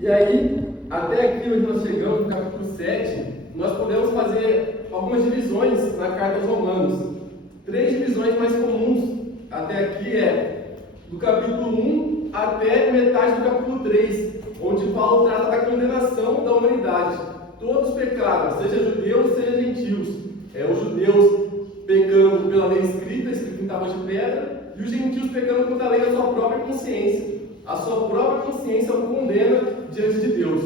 E aí, até aqui onde nós chegamos, no capítulo 7, nós podemos fazer algumas divisões na carta aos Romanos. 3 divisões mais comuns até aqui é do capítulo 1 até metade do capítulo 3, onde Paulo trata da condenação da humanidade. Todos pecaram, seja judeus, seja gentios. Os judeus pecando pela lei escrita em tábuas de pedra, e os gentios pecando contra a lei da sua própria consciência. A sua própria consciência o condena diante de Deus.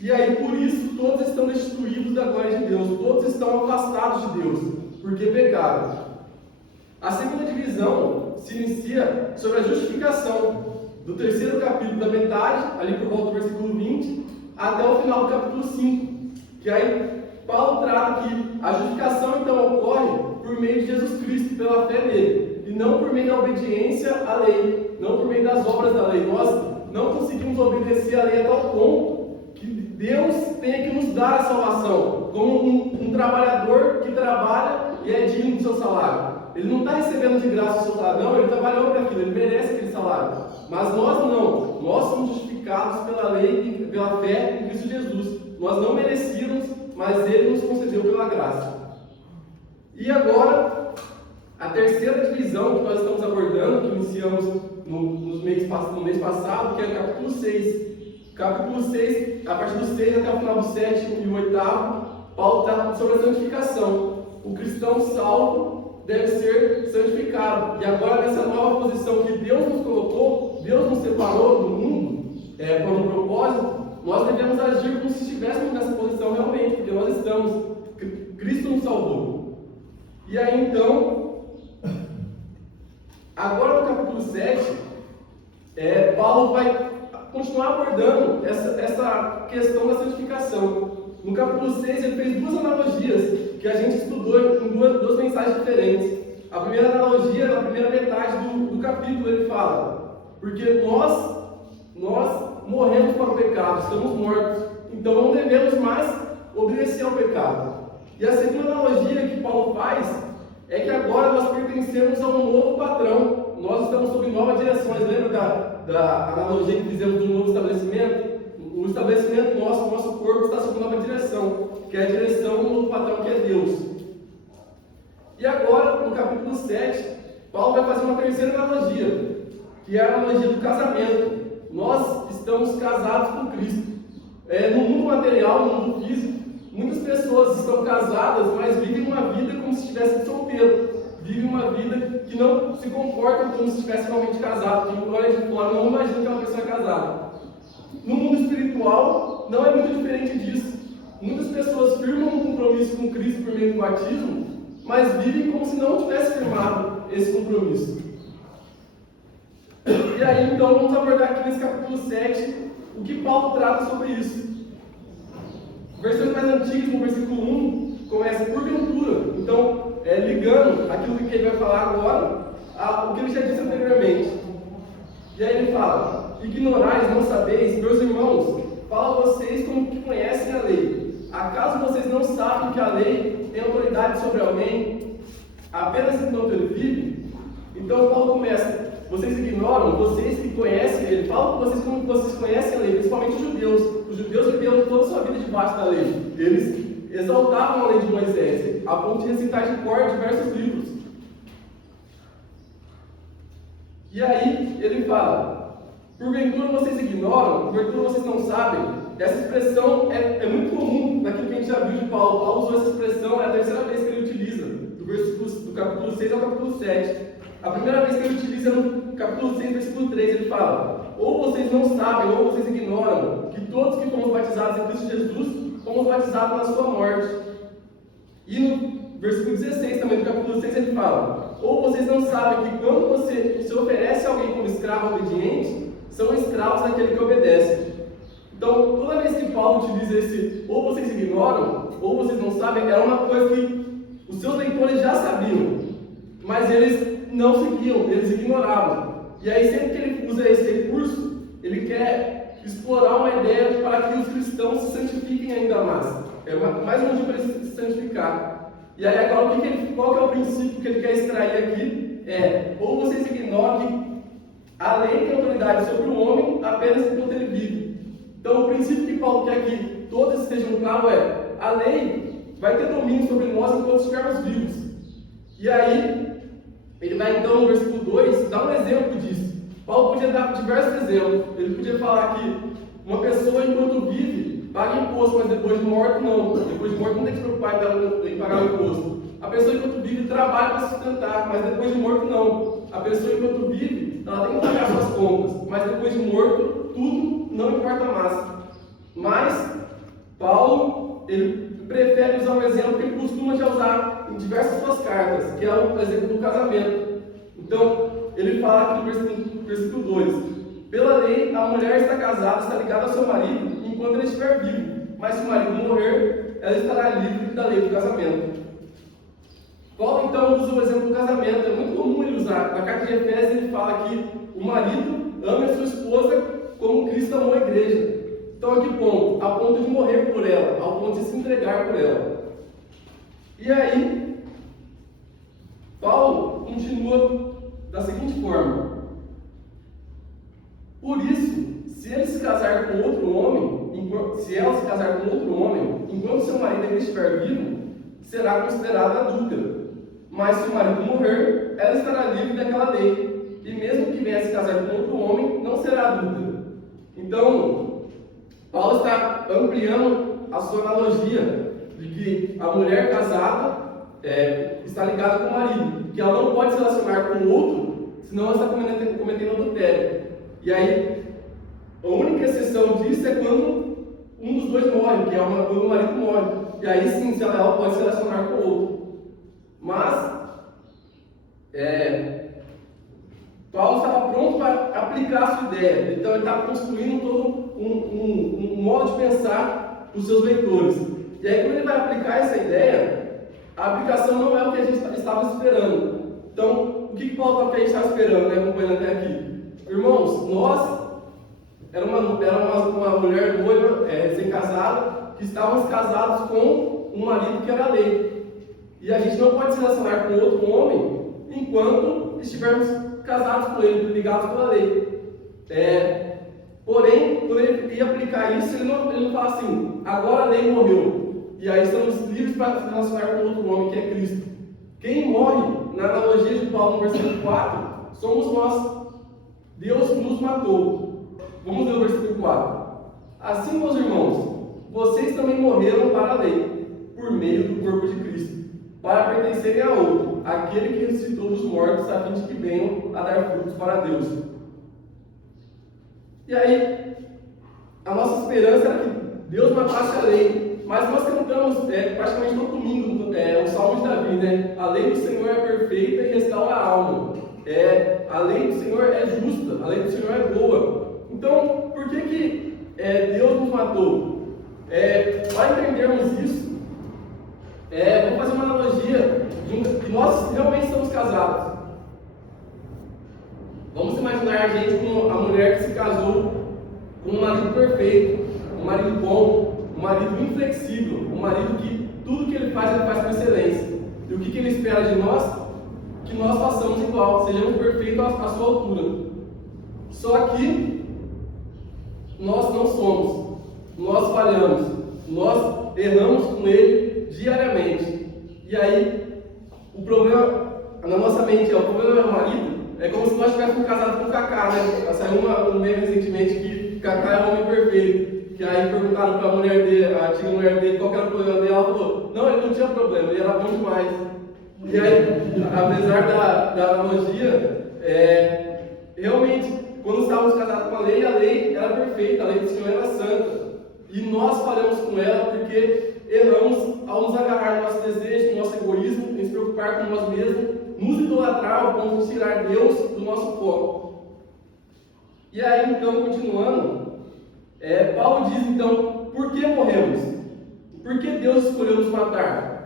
E aí, por isso, todos estão destituídos da glória de Deus, todos estão afastados de Deus, porque pecaram. A segunda divisão se inicia sobre a justificação, do 3º capítulo da metade, ali por volta do versículo 20, até o final do capítulo 5, que aí Paulo trata que a justificação então ocorre por meio de Jesus Cristo, pela fé nele, e não por meio da obediência à lei, não por meio das obras da lei. Nós não conseguimos obedecer à lei a tal ponto que Deus tenha que nos dar a salvação, como um trabalhador que trabalha e é digno do seu salário. Ele não está recebendo de graça o seu salário, não, ele trabalhou para aquilo, ele merece aquele salário. Mas nós não, nós somos justificados pela lei e pela fé em Cristo Jesus. Nós não merecíamos, mas Ele nos concedeu pela graça. E agora, a terceira divisão que nós estamos abordando, que iniciamos no mês passado, que é o capítulo 6. Capítulo 6, a partir do 6 até o final do 7º e o 8º, Paulo está sobre a santificação. O cristão salvo deve ser santificado. E agora, nessa nova posição que Deus nos colocou, Deus nos separou do mundo, por um propósito, nós devemos agir como se estivéssemos nessa posição realmente, porque nós estamos. Cristo nos salvou. E aí então, agora no capítulo 7, Paulo vai continuar abordando essa questão da santificação. No capítulo 6 ele fez 2 analogias que a gente estudou em duas mensagens diferentes. A primeira analogia, na primeira metade do capítulo, ele fala: porque nós morremos para o pecado, estamos mortos, então não devemos mais obedecer ao pecado. E a segunda analogia que Paulo faz é que agora nós pertencemos a um novo padrão, nós estamos sob novas direções. Lembra da analogia que fizemos do novo estabelecimento? O estabelecimento nosso, o nosso corpo está sob nova direção, que é a direção do novo padrão, que é Deus. E agora, no capítulo 7, Paulo vai fazer uma terceira analogia, que é a analogia do casamento. Nós estamos casados com Cristo. No mundo material, no mundo físico, muitas pessoas estão casadas, mas vivem uma vida como se estivessem solteiros. Vivem uma vida que não se comportam como se estivessem realmente casados. Quem olha de fora não imagina que uma pessoa é casada. No mundo espiritual, não é muito diferente disso. Muitas pessoas firmam um compromisso com Cristo por meio do batismo, mas vivem como se não tivesse firmado esse compromisso. E aí, então, vamos abordar aqui nesse capítulo 7 o que Paulo trata sobre isso. Versões mais antigas, no versículo 1, começa porventura. Então, ligando aquilo que ele vai falar agora ao que ele já disse anteriormente. E aí ele fala: ignorais, não sabeis, meus irmãos, falo a vocês como que conhecem a lei. Acaso vocês não sabem que a lei tem autoridade sobre alguém apenas enquanto ele vive? Então Paulo começa: vocês ignoram, vocês que conhecem ele, fala com vocês como vocês conhecem a lei, principalmente os judeus. Os judeus viviam toda a sua vida debaixo da lei. Eles exaltavam a lei de Moisés, a ponto de recitar de cor diversos livros. E aí ele fala: porventura vocês ignoram, porventura vocês não sabem. Essa expressão é muito comum naquilo que a gente já viu de Paulo. Paulo usou essa expressão, é a terceira vez que ele utiliza, do capítulo 6 ao capítulo 7. A primeira vez que ele utiliza no capítulo 6, versículo 3, ele fala: ou vocês não sabem, ou vocês ignoram, que todos que fomos batizados em Cristo Jesus, fomos batizados na sua morte. E no versículo 16 também do capítulo 6 ele fala: ou vocês não sabem que quando você se oferece a alguém como escravo obediente, são escravos daquele que obedece. Então, toda vez que Paulo utiliza esse ou vocês ignoram, ou vocês não sabem, é uma coisa que os seus leitores já sabiam, mas eles não seguiam, eles ignoravam. E aí, sempre que ele usa esse recurso, ele quer explorar uma ideia para que os cristãos se santifiquem ainda mais. Mais um motivo para eles se santificar. E aí, agora, qual que é o princípio que ele quer extrair aqui? Ou vocês ignoram que a lei tem autoridade sobre o homem apenas enquanto ele vive. Então, o princípio que Paulo quer que todos estejam claros é: a lei vai ter domínio sobre nós enquanto estivermos vivos. E aí, ele vai então, no versículo 2, dar um exemplo disso. Paulo podia dar diversos exemplos. Ele podia falar que uma pessoa, enquanto vive, paga imposto, mas depois de morto, não. Depois de morto, não tem que se preocupar em pagar o imposto. A pessoa, enquanto vive, trabalha para sustentar, mas depois de morto, não. A pessoa, enquanto vive, ela tem que pagar suas contas, mas depois de morto, tudo não importa mais. Mas, Paulo, ele prefere usar um exemplo que ele costuma já usar em diversas suas cartas, que é o exemplo do casamento. Então, ele fala aqui no versículo 2: pela lei, a mulher está casada, está ligada ao seu marido, enquanto ele estiver vivo. Mas se o marido morrer, ela estará livre da lei do casamento. Paulo, então, usa o exemplo do casamento. É muito comum ele usar. Na carta de Efésios, ele fala que o marido ama a sua esposa como Cristo amou a igreja. Então, a que ponto? A ponto de morrer por ela, ao ponto de se entregar por ela. E aí, Paulo continua da seguinte forma: por isso, se ele se casar com outro homem, se ela se casar com outro homem, enquanto seu marido ainda estiver vivo, será considerada adúltera. Mas se o marido morrer, ela estará livre daquela lei. E mesmo que venha se casar com outro homem, não será adúltera. Então, Paulo está ampliando a sua analogia de que a mulher casada está ligada com o marido, que ela não pode se relacionar com o outro, senão ela está cometendo adultério. E aí, a única exceção disso é quando um dos dois morre, que é quando o marido morre. E aí sim, ela pode se relacionar com o outro. Mas, Paulo estava pronto para aplicar a sua ideia. Então ele estava construindo todo um modo de pensar para os seus leitores. E aí, quando ele vai aplicar essa ideia, a aplicação não é o que a gente estava esperando. Então, o que Paulo estava esperando, acompanhando até aqui? Irmãos, nós era uma mulher noiva, recém-casada, que estávamos casados com um marido que era a lei. E a gente não pode se relacionar com outro homem enquanto estivermos casados com ele, ligados pela lei. Porém, quando ele ia aplicar isso, ele não fala assim: agora a lei morreu, e aí estamos livres para se relacionar com outro homem, que é Cristo. Quem morre, na analogia de Paulo no versículo 4, somos nós. Deus nos matou. Vamos ler o versículo 4. Assim, meus irmãos, vocês também morreram para a lei, por meio do corpo de Cristo, para pertencerem a outro, aquele que ressuscitou dos mortos, a fim de que venham a dar frutos para Deus. E aí, a nossa esperança era que Deus matasse a lei, mas nós cantamos praticamente todo domingo o Salmo de Davi, né? A lei do Senhor é perfeita e restaura a alma. A lei do Senhor é justa, a lei do Senhor é boa. Então, por que Deus nos matou? Para entendermos isso, vamos fazer uma analogia de que nós realmente estamos casados. Vamos imaginar a gente como a mulher que se casou com um marido perfeito, um marido bom, um marido inflexível, um marido que tudo que ele faz com excelência. E o que ele espera de nós? Que nós façamos igual, sejamos perfeitos à sua altura. Só que nós não somos, nós falhamos, nós erramos com ele diariamente. E aí, o problema na nossa mente o problema do marido é como se nós estivéssemos casados com o Kaká, né? Saiu um meme recentemente que Kaká é o homem perfeito. Que aí perguntaram para a mulher dele, a antiga mulher dele, qual era o problema dele. Ela falou: não, ele não tinha problema, ele era bom demais. E aí, apesar da analogia, realmente, quando estávamos casados com a lei era perfeita, a lei do Senhor era santa. E nós falhamos com ela porque erramos ao nos agarrar no nosso desejo, no nosso egoísmo, em se preocupar com nós mesmos, nos idolatrar ao ponto de tirar Deus do nosso foco. E aí, então, continuando, Paulo diz, então, por que morremos? Por que Deus escolheu nos matar?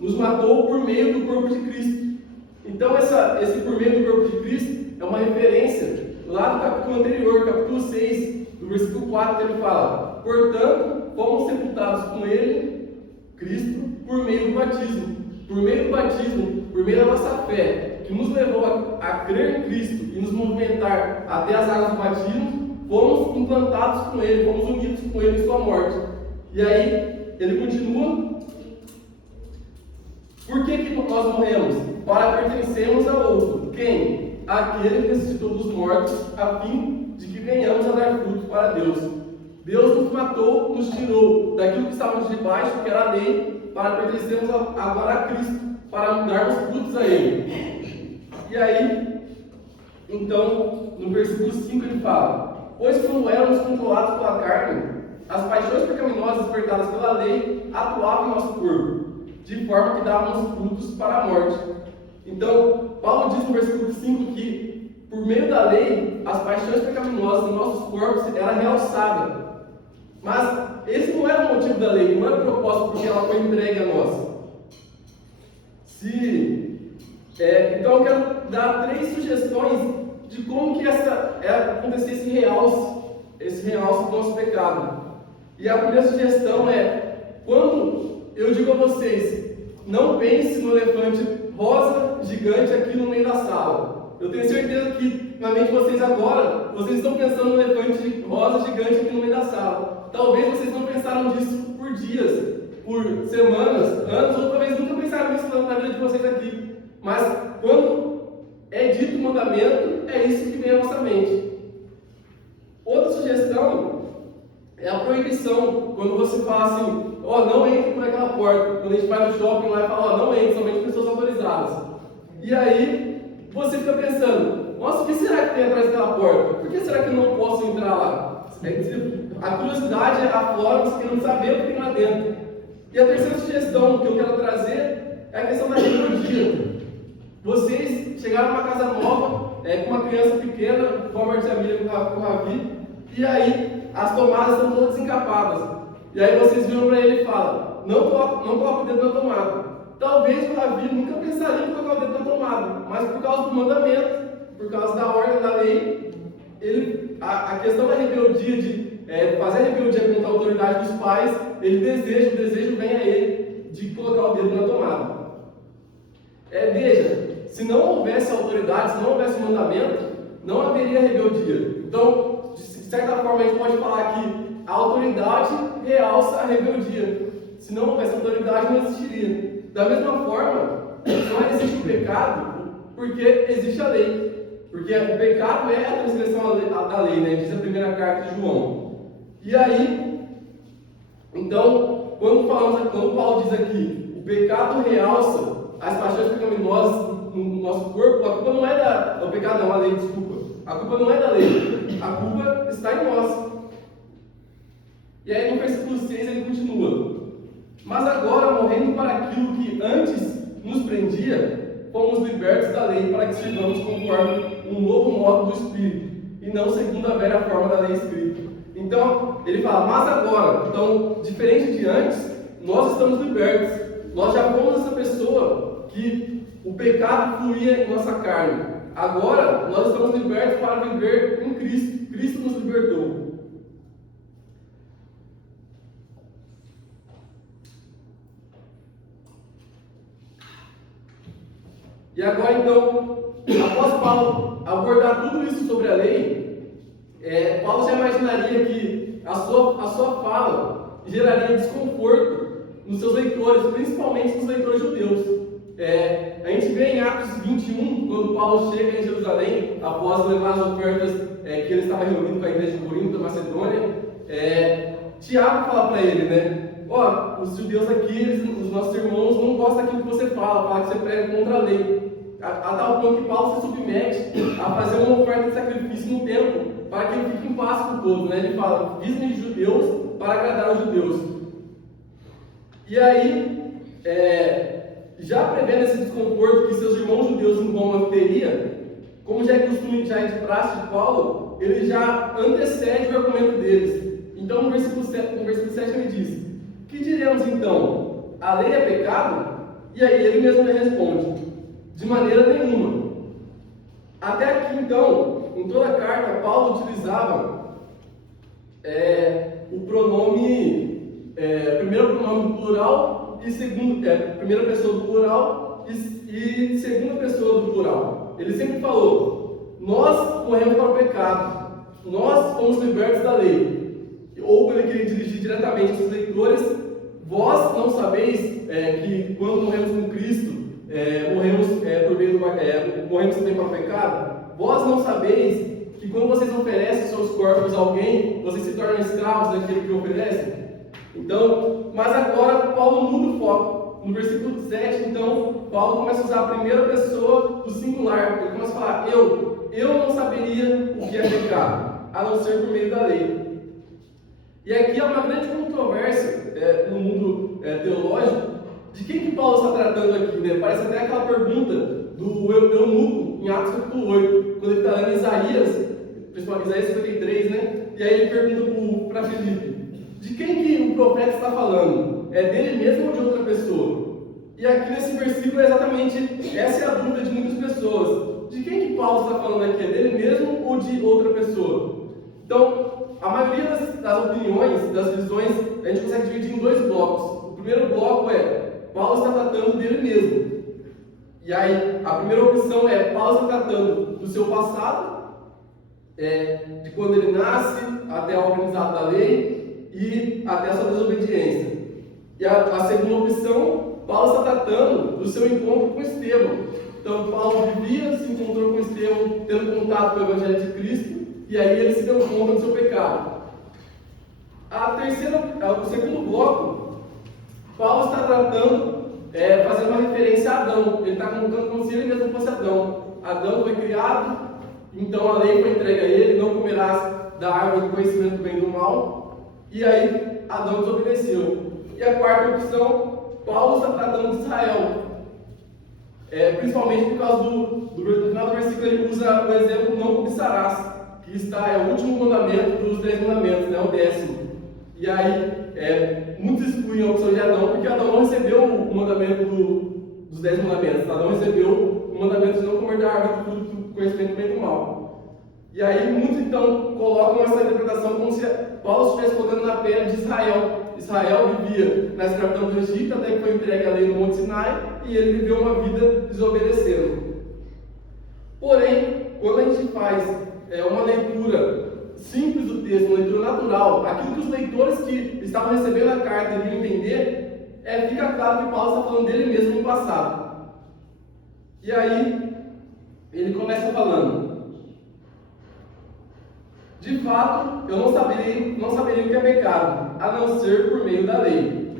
Nos matou por meio do corpo de Cristo. Então, esse por meio do corpo de Cristo é uma referência lá do capítulo anterior, capítulo 6, do versículo 4, que ele fala: portanto, fomos sepultados com ele, Cristo, por meio do batismo. Por meio do batismo, por meio da nossa fé, que nos levou a crer em Cristo e nos movimentar até as águas do batismo, fomos implantados com Ele, fomos unidos com Ele em sua morte. E aí, ele continua. Por que nós morremos? Para pertencermos a outro. Quem? Aquele que ressuscitou dos mortos, a fim de que venhamos a dar fruto para Deus. Deus nos matou, nos tirou daquilo que estávamos debaixo, que era a lei, para pertencermos agora a Cristo, para darmos frutos a Ele. E aí, então, no versículo 5 ele fala: pois quando éramos controlados pela carne, as paixões pecaminosas despertadas pela lei atuavam em nosso corpo, de forma que dávamos frutos para a morte. Então, Paulo diz no versículo 5 que, por meio da lei, as paixões pecaminosas em nossos corpos eram realçadas. Mas esse não era o motivo da lei, não era o propósito porque ela foi entregue a nós. Então eu quero dar 3 sugestões de como que acontecer esse realce do nosso pecado. E a primeira sugestão é, quando eu digo a vocês, não pense no elefante rosa gigante aqui no meio da sala. Eu tenho certeza que na mente de vocês agora, vocês estão pensando no elefante rosa gigante aqui no meio da sala. Talvez vocês não pensaram disso por dias, por semanas, anos, ou talvez nunca pensaram nisso na vida de vocês aqui. Mas quando é dito o mandamento, é isso que vem à nossa mente. Outra sugestão é a proibição. Quando você fala assim, não entre por aquela porta. Quando a gente vai no shopping lá e fala, não entre, somente pessoas autorizadas. E aí, você fica pensando, nossa, o que será que tem atrás daquela porta? Por que será que eu não posso entrar lá? A curiosidade aflora você querendo saber o que tem lá dentro. E a terceira sugestão que eu quero trazer é a questão da rebeldia. Vocês chegaram numa casa nova, com uma criança pequena, como a Marcia com o Ravi, e aí as tomadas estão todas desencapadas. E aí vocês viram para ele e falam, não coloca o dedo na tomada. Talvez o Ravi nunca pensaria em colocar o dedo na tomada, mas por causa do mandamento, por causa da ordem da lei, a questão da rebeldia, de fazer a rebeldia contra a autoridade dos pais, o desejo vem a ele de colocar o dedo na tomada. Veja, se não houvesse autoridade, se não houvesse mandamento, não haveria rebeldia. Então, de certa forma, a gente pode falar que a autoridade realça a rebeldia. Se não houvesse autoridade, não existiria. Da mesma forma, não existe o pecado porque existe a lei. Porque o pecado é a transgressão da lei, né? Diz a primeira carta de João. E aí, então, quando Paulo diz aqui, o pecado realça as paixões pecaminosas no nosso corpo, a culpa não é do pecado, não, a lei, desculpa. A culpa não é da lei, a culpa está em nós. E aí no versículo 6 ele continua: mas agora, morrendo para aquilo que antes nos prendia, fomos libertos da lei para que sirvamos conforme um novo modo do Espírito, e não segundo a velha forma da lei escrita. Então, ele fala, mas agora, então, diferente de antes, nós estamos libertos. Nós já fomos essa pessoa que o pecado fluía em nossa carne. Agora, nós estamos libertos para viver em Cristo. Cristo nos libertou. E agora, então, após Paulo abordar tudo isso sobre a lei, Paulo já imaginaria que a sua fala geraria desconforto nos seus leitores, principalmente nos leitores judeus. A gente vê em Atos 21, quando Paulo chega em Jerusalém, após levar as ofertas que ele estava reunindo com a igreja de Corinto, da Macedônia, Tiago fala para ele, né? Os judeus aqui, os nossos irmãos, não gostam daquilo que você fala que você prega contra a lei. A tal ponto que Paulo se submete a fazer uma oferta de sacrifício no templo, para que ele fique em paz com todos, né? Ele fala, visem de judeus para agradar os judeus. E aí, já prevendo esse desconforto que seus irmãos judeus em Roma teria, como já é costume, já é de praxe de Paulo, ele já antecede o argumento deles. Então, no versículo 7 ele diz, que diremos então? A lei é pecado? E aí ele mesmo responde, de maneira nenhuma. Até aqui, então, em toda a carta, Paulo utilizava o pronome, primeiro pronome plural e segundo, primeira pessoa do plural e segunda pessoa do plural. Ele sempre falou, nós corremos para o pecado, nós fomos libertos da lei. Ou ele queria dirigir diretamente aos leitores: vós não sabeis que quando morremos com Cristo, morremos por meio do morremos também para o pecado? Vós não sabeis que quando vocês oferecem seus corpos a alguém, vocês se tornam escravos daquele que oferece? Então, mas agora Paulo muda o foco. No versículo 7, então, Paulo começa a usar a primeira pessoa do singular. Ele começa a falar: eu não saberia o que é pecado, a não ser por meio da lei. E aqui há uma grande controvérsia no mundo teológico de quem que Paulo está tratando aqui, né? Parece até aquela pergunta do eunuco em Atos capítulo 8, quando ele está lendo Isaías, principalmente Isaías 53, né? E aí ele pergunta para Filipe: de quem que o profeta está falando? É dele mesmo ou de outra pessoa? E aqui nesse versículo é exatamente essa é a dúvida de muitas pessoas. De quem que Paulo está falando aqui? É dele mesmo ou de outra pessoa? Então, a maioria das opiniões, das visões, a gente consegue dividir em dois blocos. O primeiro bloco Paulo está tratando dele mesmo. E aí, a primeira opção Paulo está tratando do seu passado, de quando ele nasce até o aprendizado da lei e até a sua desobediência. E a segunda opção, Paulo está tratando do seu encontro com Estevão. Então, Paulo vivia, se encontrou com Estevão, tendo contato com o Evangelho de Cristo, e aí ele se deu conta do seu pecado. O segundo bloco, Paulo está tratando, fazendo uma referência a Adão. Ele está colocando como se ele mesmo fosse Adão. Adão foi criado, então a lei foi entregue a ele: não comerás da árvore do conhecimento do bem e do mal. E aí Adão desobedeceu. E a quarta opção, Paulo está tratando de Israel. Principalmente por causa no final do versículo ele usa o exemplo: não cobiçarás, que é o último mandamento dos 10 mandamentos, né, o 10º. E aí, muitos excluem a opção de Adão, porque Adão não recebeu o mandamento dos 10 mandamentos. Adão recebeu o mandamento de não comer da árvore do fruto do conhecimento do bem e do mal. E aí, muitos então colocam essa interpretação como se Paulo estivesse colocando na pele de Israel. Israel vivia na escravidão do Egito, até que foi entregue a lei no Monte Sinai, e ele viveu uma vida desobedecendo. Porém, quando a gente faz uma leitura simples do texto, uma leitura natural, aquilo que os leitores que estavam recebendo a carta iriam entender, fica claro que Paulo está falando dele mesmo no passado. E aí, ele começa falando: de fato, eu não saberia o que é pecado, a não ser por meio da lei.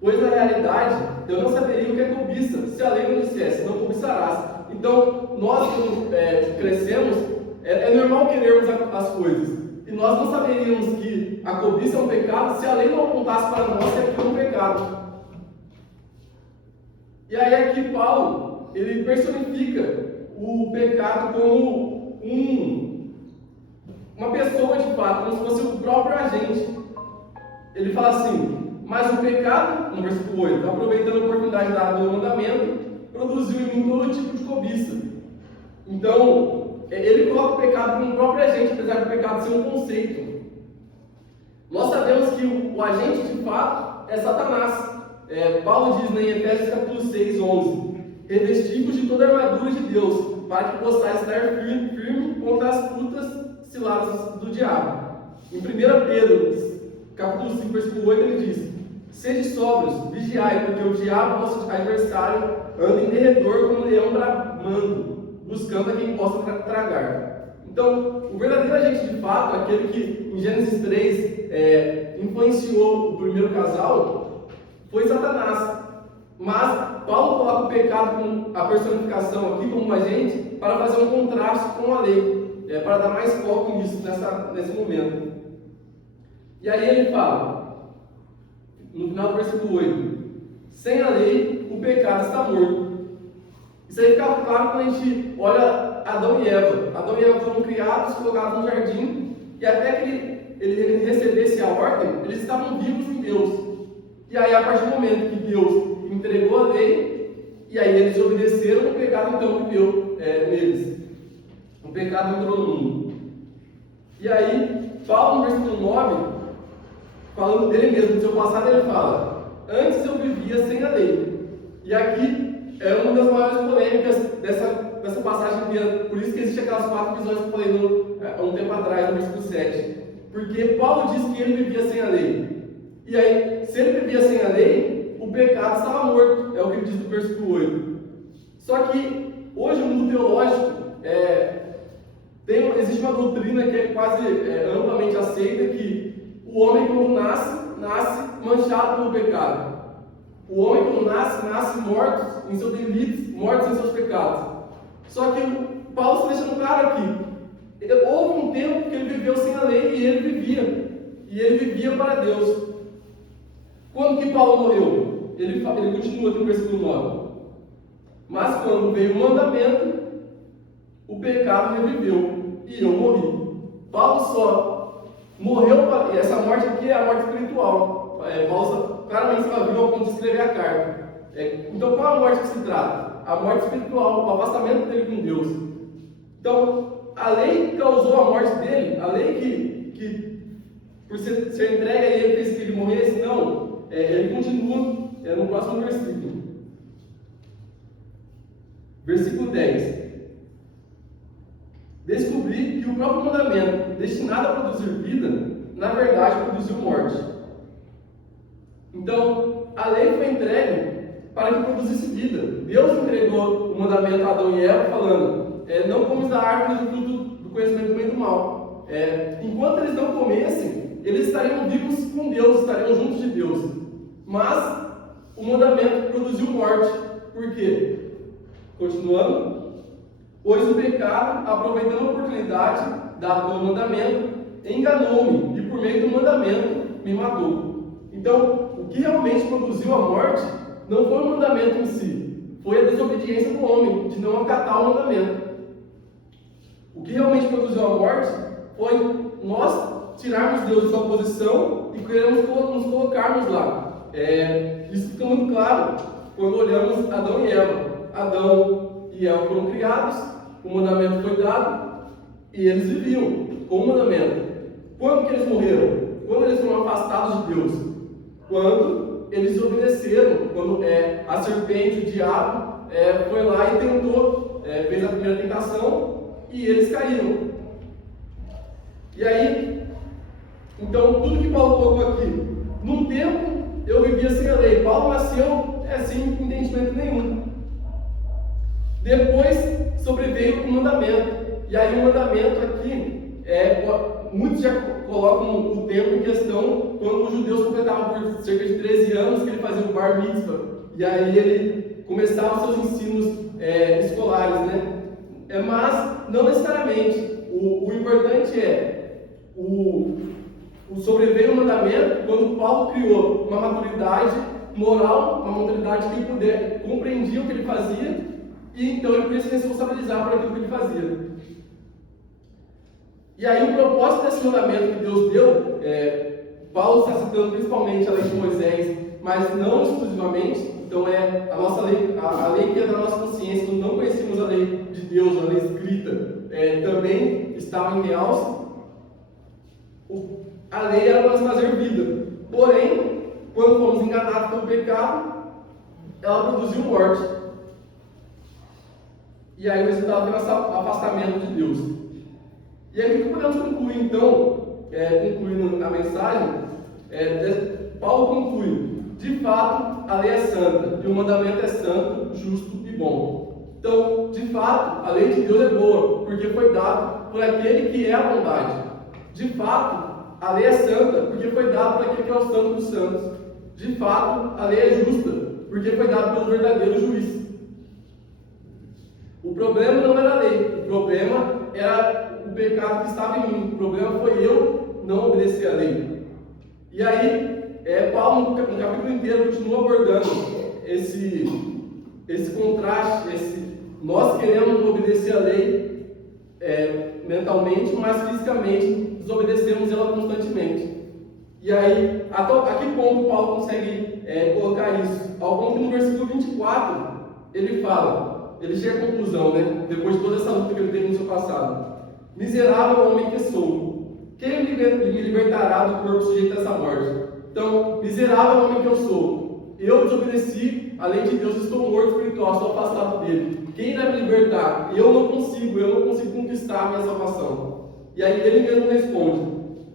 Pois, na realidade, eu não saberia o que é cobiça, se a lei não dissesse: não cobiçarás. Então, nós, quando crescemos, é normal querermos as coisas. E nós não saberíamos que a cobiça é um pecado se a lei não apontasse para nós que aquilo é um pecado. E aí aqui Paulo, ele personifica o pecado como uma pessoa de fato, como se fosse o próprio agente. Ele fala assim: mas o pecado, no versículo 8, aproveitando a oportunidade dada pelo mandamento, produziu em mim todo tipo de cobiça. Então, ele coloca o pecado como o próprio agente, apesar do pecado ser um conceito. Nós sabemos que o agente de fato é Satanás. Paulo diz, em Efésios capítulo 6, 11: revestivos de toda a armadura de Deus, para que possais estar firme contra as frutas ciladas do diabo. Em 1 Pedro capítulo 5, versículo 8, ele diz: sede sóbrios, vigiai, porque o diabo, vosso adversário, anda em derredor como um leão bramando, buscando a quem possa tragar. Então, o verdadeiro agente de fato, aquele que em Gênesis 3 influenciou o primeiro casal, foi Satanás. Mas Paulo coloca o pecado com a personificação aqui como agente para fazer um contraste com a lei, para dar mais foco nisso, nesse momento. E aí ele fala, no final do versículo 8: sem a lei, o pecado está morto. Isso aí fica claro quando a gente olha Adão e Eva. Adão e Eva foram criados, colocados no jardim, e até que ele recebesse a ordem, eles estavam vivos em Deus. E aí, a partir do momento que Deus entregou a lei, e aí eles obedeceram, o pecado então viveu neles. O pecado entrou no mundo. E aí, Paulo, no versículo 9, falando dele mesmo, do seu passado, ele fala: antes eu vivia sem a lei. E aqui é uma das maiores polêmicas dessa passagem inteira. Por isso que existem aquelas 4 visões que eu falei há um tempo atrás, no versículo 7. Porque Paulo diz que ele vivia sem a lei. E aí, se ele vivia sem a lei, o pecado estava morto. É o que ele diz no versículo 8. Só que, hoje, no mundo teológico, existe uma doutrina que é quase amplamente aceita, que o homem, quando nasce manchado pelo pecado. O homem, quando nasce morto em seus delitos, morto em seus pecados. Só que Paulo está deixando claro aqui. Houve um tempo que ele viveu sem a lei e ele vivia. E ele vivia para Deus. Quando que Paulo morreu? Ele continua aqui no versículo 9. Mas quando veio o mandamento, o pecado reviveu. E eu morri. Paulo só morreu, e essa morte aqui é a morte espiritual. Paulo claramente viu ao ponto de escrever a carta. Então qual é a morte que se trata? A morte espiritual, o afastamento dele com Deus. Então, a lei causou a morte dele, a lei que por ser entregue a ele fez que ele morresse, não. Ele continua no próximo versículo. Versículo 10. Descobri que o próprio mandamento, destinado a produzir vida, na verdade produziu morte. Então, a lei foi entregue para que produzisse vida. Deus entregou o mandamento a Adão e Eva falando: não comes da árvore do fruto do conhecimento do bem e do mal. Enquanto eles não comessem, eles estariam vivos com Deus, estariam juntos de Deus. Mas o mandamento produziu morte. Por quê? Continuando. Pois o pecado, aproveitando a oportunidade dada pelo mandamento, enganou-me e por meio do mandamento me matou. Então, o que realmente produziu a morte não foi o mandamento em si, foi a desobediência do homem, de não acatar o mandamento. O que realmente produziu a morte foi nós tirarmos Deus de sua posição e queremos nos colocarmos lá. Isso fica muito claro quando olhamos Adão e Eva. Adão e Eva foram criados, o mandamento foi dado e eles viviam com o mandamento. Quando que eles morreram? Quando eles foram afastados de Deus? Quando eles obedeceram, quando a serpente, o diabo, foi lá e tentou, fez a primeira tentação e eles caíram. E aí, então, tudo que Paulo colocou aqui, num tempo eu vivia sem a lei. Paulo nasceu sem entendimento nenhum. Depois sobreveio o mandamento. E aí o mandamento aqui, muitos já colocam o tempo em questão quando os judeus completavam por cerca de 13 anos, que ele fazia o bar mitzvah. E aí ele começava os seus ensinos escolares, né? Mas não necessariamente. O importante o sobreveio o mandamento quando Paulo criou uma maturidade moral, uma maturidade que ele compreendia o que ele fazia, e então ele podia se responsabilizar por aquilo que ele fazia. E aí o propósito desse mandamento que Deus deu, Paulo está citando principalmente a lei de Moisés, mas não exclusivamente. Então a nossa lei, a lei que é da nossa consciência, quando não conhecíamos a lei de Deus, a lei escrita, também estava em realce. A lei era para nos trazer vida. Porém, quando fomos enganados pelo pecado, ela produziu morte. E aí o resultado foi o afastamento de Deus. E aí o que podemos concluir então, concluindo a mensagem, Paulo conclui: de fato a lei é santa, e o mandamento é santo, justo e bom. Então, de fato, a lei de Deus é boa, porque foi dado por aquele que é a bondade. De fato, a lei é santa, porque foi dado por aquele que é o santo dos santos. De fato, a lei é justa, porque foi dado pelo verdadeiro juiz. O problema não era a lei, o problema era o pecado que estava em mim. O problema foi eu não obedecer a lei. E aí, Paulo, no capítulo inteiro, continua abordando esse contraste, nós queremos obedecer a lei mentalmente, mas fisicamente desobedecemos ela constantemente. E aí, a que ponto Paulo consegue colocar isso? Ao ponto que no versículo 24, ele fala, ele chega à conclusão, né? Depois de toda essa luta que ele teve no seu passado: miserável homem que sou, quem me libertará do corpo sujeito a essa morte? Então, miserável homem que eu sou, eu desobedeci a lei de Deus, estou morto espiritual, estou afastado dele. Quem irá me libertar? Eu não consigo conquistar a minha salvação. E aí ele mesmo responde: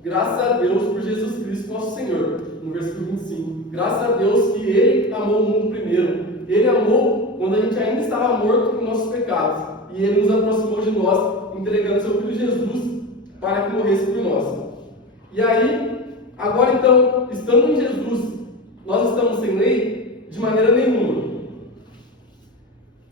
graças a Deus por Jesus Cristo nosso Senhor. No versículo 25. Graças a Deus que Ele amou o mundo primeiro. Ele amou quando a gente ainda estava morto em nossos pecados. E Ele nos aproximou de nós, entregando seu Filho Jesus para que morresse por nós. E aí, agora então, estando em Jesus, nós estamos sem lei? De maneira nenhuma.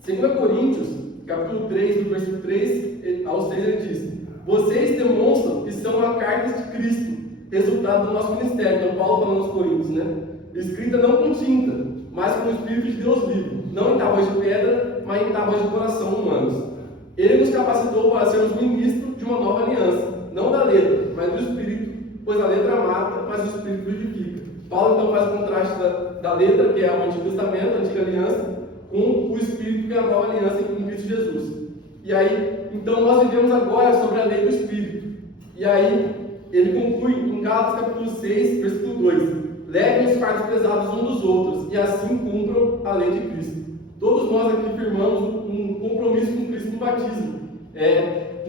2 Coríntios, capítulo 3, do versículo 3 ao 6, ele diz: vocês demonstram que são a carta de Cristo, resultado do nosso ministério. Então Paulo falando aos Coríntios, né? Escrita não com tinta, mas com o Espírito de Deus vivo, não em tábuas de pedra, mas em tábuas de coração humanos. Ele nos capacitou para sermos ministros de uma nova aliança, não da letra, mas do Espírito, pois a letra mata, mas o Espírito vivifica. Paulo então faz o contraste da letra, que é o Antigo Testamento, a Antiga Aliança, com o Espírito, que é a nova aliança em Cristo Jesus. E aí, então nós vivemos agora sobre a lei do Espírito. E aí, ele conclui em Gálatas capítulo 6, versículo 2: levem os fardos pesados uns dos outros, e assim cumpram a lei de Cristo. Todos nós aqui firmamos um compromisso com Cristo no batismo,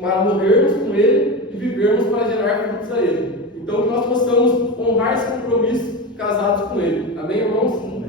para morrermos com Ele e vivermos para gerar frutos a Ele. Então que nós possamos honrar esse compromisso casados com Ele. Amém, irmãos?